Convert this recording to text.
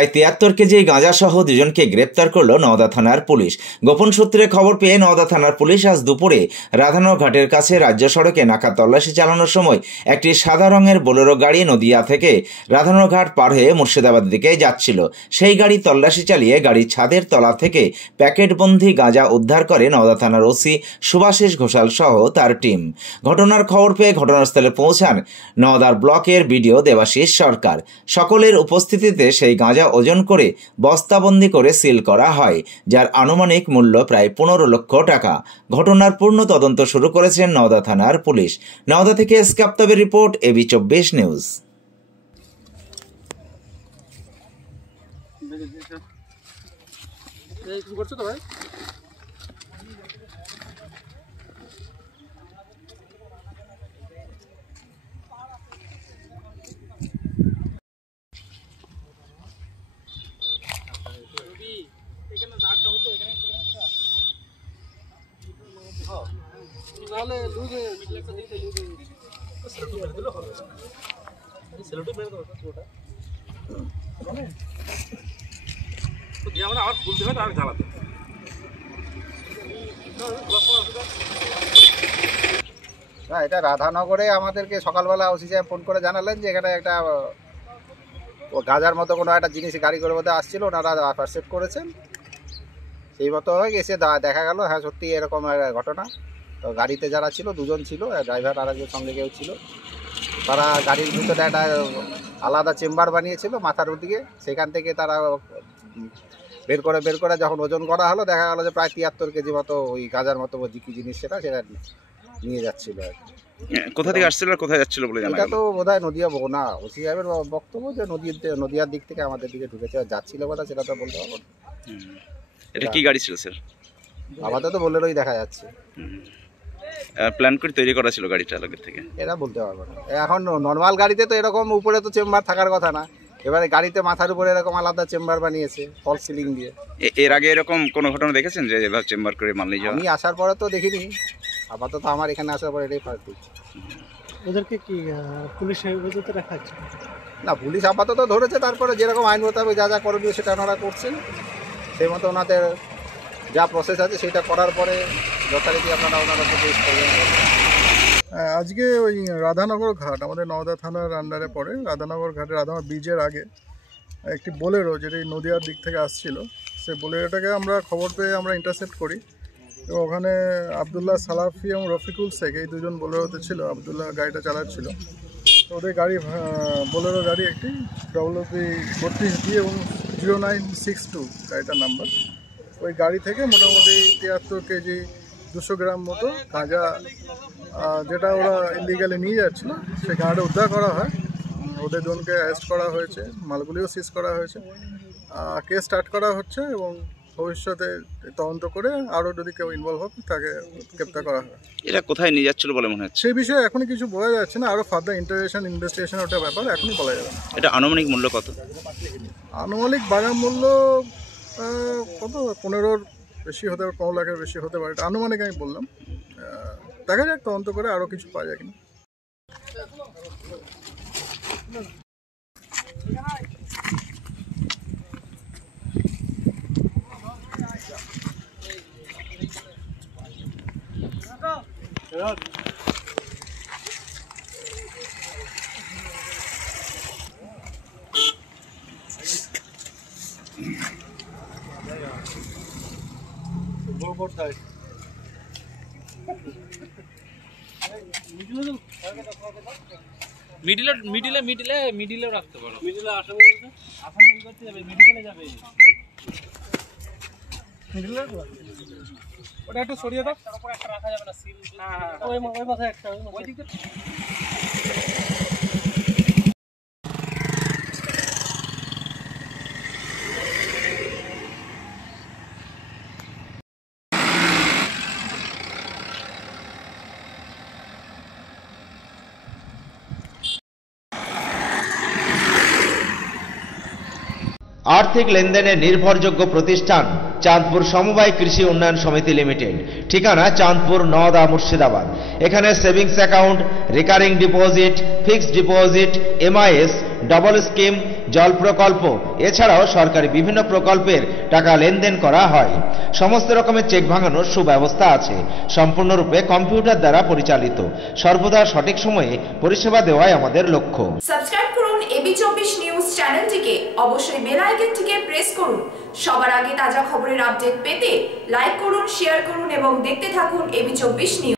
প্রায় ৭৩ কেজি গাঁজা সহ দুজনকে গ্রেপ্তার করল নওদা থানার পুলিশ। গোপন সূত্রে খবর পেয়ে নওদা থানার পুলিশ আজ দুপুরে রাধানগর ঘাটের কাছে রাজ্য সড়কে নাকা তল্লাশি চালানোর সময় একটি সাদা রঙের বোলেরো গাড়ি নদিয়া থেকে রাধানগর ঘাট পার হয়ে মুর্শিদাবাদের দিকে যাচ্ছিল। সেই গাড়ি তল্লাশি চালিয়ে গাড়ির ছাদের তলা থেকে প্যাকেটবন্দি গাঁজা উদ্ধার করে নওদা থানার ওসি সুভাষিস ঘোষাল সহ তার টিম। ঘটনার খবর পেয়ে ঘটনাস্থলে পৌঁছান নওদার ব্লকের বিডিও দেবাশিস সরকার। সকলের উপস্থিতিতে সেই গাঁজা ওজন করে বস্তাবন্দি করে সিল করা হয়, যার আনুমানিক মূল্য প্রায় 15 লক্ষ টাকা। ঘটনার পূর্ণ তদন্ত শুরু করেছেন নওদা থানার পুলিশ। নওদা থেকে এসকে আফতাবের রিপোর্ট, এবি 24 নিউজ। এটা রাধানগরে আমাদেরকে সকালবেলা ওসি সাহেব ফোন করে জানালেন যে এখানে একটা গাঁজার মতো কোনো একটা জিনিস গাড়ি করে মধ্যে আসছিল, ওনারা পারসেপ্ট করেছেন। সেই মতো হয়ে গেছে, দেখা গেল হ্যাঁ সত্যি এরকম ঘটনা। তো গাড়িতে যারা ছিল দুজন ছিল, ড্রাইভার আর একজন সঙ্গে কেউ ছিল। তারা গাড়ির ভিতরে একটা আলাদা চেম্বার বানিয়েছিল মাথার দিকে, সেখান থেকে তারা বের করে যখন ওজন করা হলো দেখা গেলো যে প্রায় 73 কেজি মতো ওই গাঁজার মতো কি জিনিস সেটা নিয়ে যাচ্ছিল। কোথা থেকে আসছিল আর কোথায় যাচ্ছিল বলে জানা গেল? এটা তো বোধহয় নদিয়া না, ওসি সাহেবের বক্তব্য যে নদিয়ার দিক থেকে আমাদের দিকে ঢুকেছে, যাচ্ছিল বোধহয়, সেটা তো বলতে পারবো না। এটা কি গাড়ি ছিল স্যার? আপাতত বোলেরোই দেখা যাচ্ছে। প্ল্যান করে তৈরি করা ছিল গাড়িটা আগের থেকে? এটা বলতে পারবো না। এখন নর্মাল গাড়িতে তো এরকম উপরে তো চেম্বার থাকার কথা না, এবারে গাড়িতে মাথার উপরে এরকম আলাদা চেম্বার বানিয়েছে ফলস সিলিং দিয়ে। এর আগে এরকম কোনো ঘটনা দেখেছেন যে এভাবে চেম্বার করে মাল নিয়ে যাওয়া? আমি আসার পরে তো দেখিনি, আপাতত আমার এখানে আসার পরে এটাই ফার্স্ট দেখছি। ওদেরকে কি পুলিশ হেফাজতে রাখা আছে? না, পুলিশ আপাতত ধরেছে, তারপরে যেরকম আইন মোতাবেক যা করবে সেটা ওনারা করছেন। সেই মতো ওনাদের যা প্রসেস আছে সেটা করার পরে যথারীতি আপনারা ওনারা পেশ করবেন। আজকে ওই রাধানগর ঘাট আমাদের নওদা থানার আন্ডারে পড়ে। রাধানগর ঘাটে রাধানগর ব্রিজের আগে একটি বোলেরো যেটি নদিয়ার দিক থেকে আসছিল, সেই বোলেরোটাকে আমরা খবর পেয়ে আমরা ইন্টারসেপ্ট করি এবং ওখানে আবদুল্লাহ সালাফি এবং রফিকুল শেখ এই দুজন বোলেরোতে ছিল। আবদুল্লাহ গাড়িটা চালাচ্ছিল, তো ওদের গাড়ি বোলেরো গাড়ি একটি WP32 এবং 0962 গাড়িটার নাম্বার। ওই গাড়ি থেকে মোটামুটি 73 কেজি 200 গ্রাম মতো গাঁজা, যেটা ওরা ইলিগালি নিয়ে যাচ্ছিল, সে গাঁজাটা উদ্ধার করা হয়। ওদের জনকে অ্যারেস্ট করা হয়েছে, মালগুলিও সিজ করা হয়েছে, কেস স্টার্ট করা হচ্ছে এবং ভবিষ্যতে তদন্ত করে আরও যদি কেউ ইনভলভ হবে তাকে গ্রেপ্তার করা হবে। এটা কোথায় নিয়ে যাচ্ছিল বলে মনে হচ্ছে? সেই বিষয়ে এখনই কিছু বোঝা যাচ্ছে না, আরও ফার্দার ইনভেস্টিগেশন ওটা ব্যাপার এখনই বলা যাবে না। এটা আনুমানিক মূল্য কত? আনুমানিক বাজার মূল্য কত 15-র বেশি হতে পারে, 15 লাখের বেশি হতে পারে, এটা আনুমানিক আমি বললাম। দেখা যাক তদন্ত করে আরও কিছু পাওয়া যায় কিনা। মিডিলে রাখতে পারো। মিডিলে আসামি করতে যাবে, মেডিকেলে যাবে। মিডিলে ওটা একটু সরিয়ে দাও, তার উপর একটা রাখা যাবে না সিল। হ্যাঁ, ওই মাথায় একটা ওই দিকে। आर्थिक लेनदेने निर्भरयोग्य प्रतिष्ठान चाँदपुर समबाय कृषि उन्नयन समिति लिमिटेड। ठिकाना चाँदपुर नওদা मुर्शिदाबाद। एखाने savings account, recurring deposit, fixed deposit, MIS double scheme, জল প্রকল্প এছাড়াও সরকারি বিভিন্ন প্রকল্পের টাকা লেনদেন করা হয়। সমস্ত রকমের চেক ভাঙানোর সুব্যবস্থা আছে, সম্পূর্ণরূপে কম্পিউটার দ্বারা পরিচালিত। সর্বদা সঠিক সময়ে পরিষেবা দেওয়াই আমাদের লক্ষ্য। সাবস্ক্রাইব করুন AB24 নিউজ চ্যানেলটিকে, অবশ্যই বেল আইকনটিকে প্রেস করুন। সবার আগে তাজা খবরের আপডেট পেতে লাইক করুন, শেয়ার করুন এবং দেখতে থাকুন AB24 নিউজ।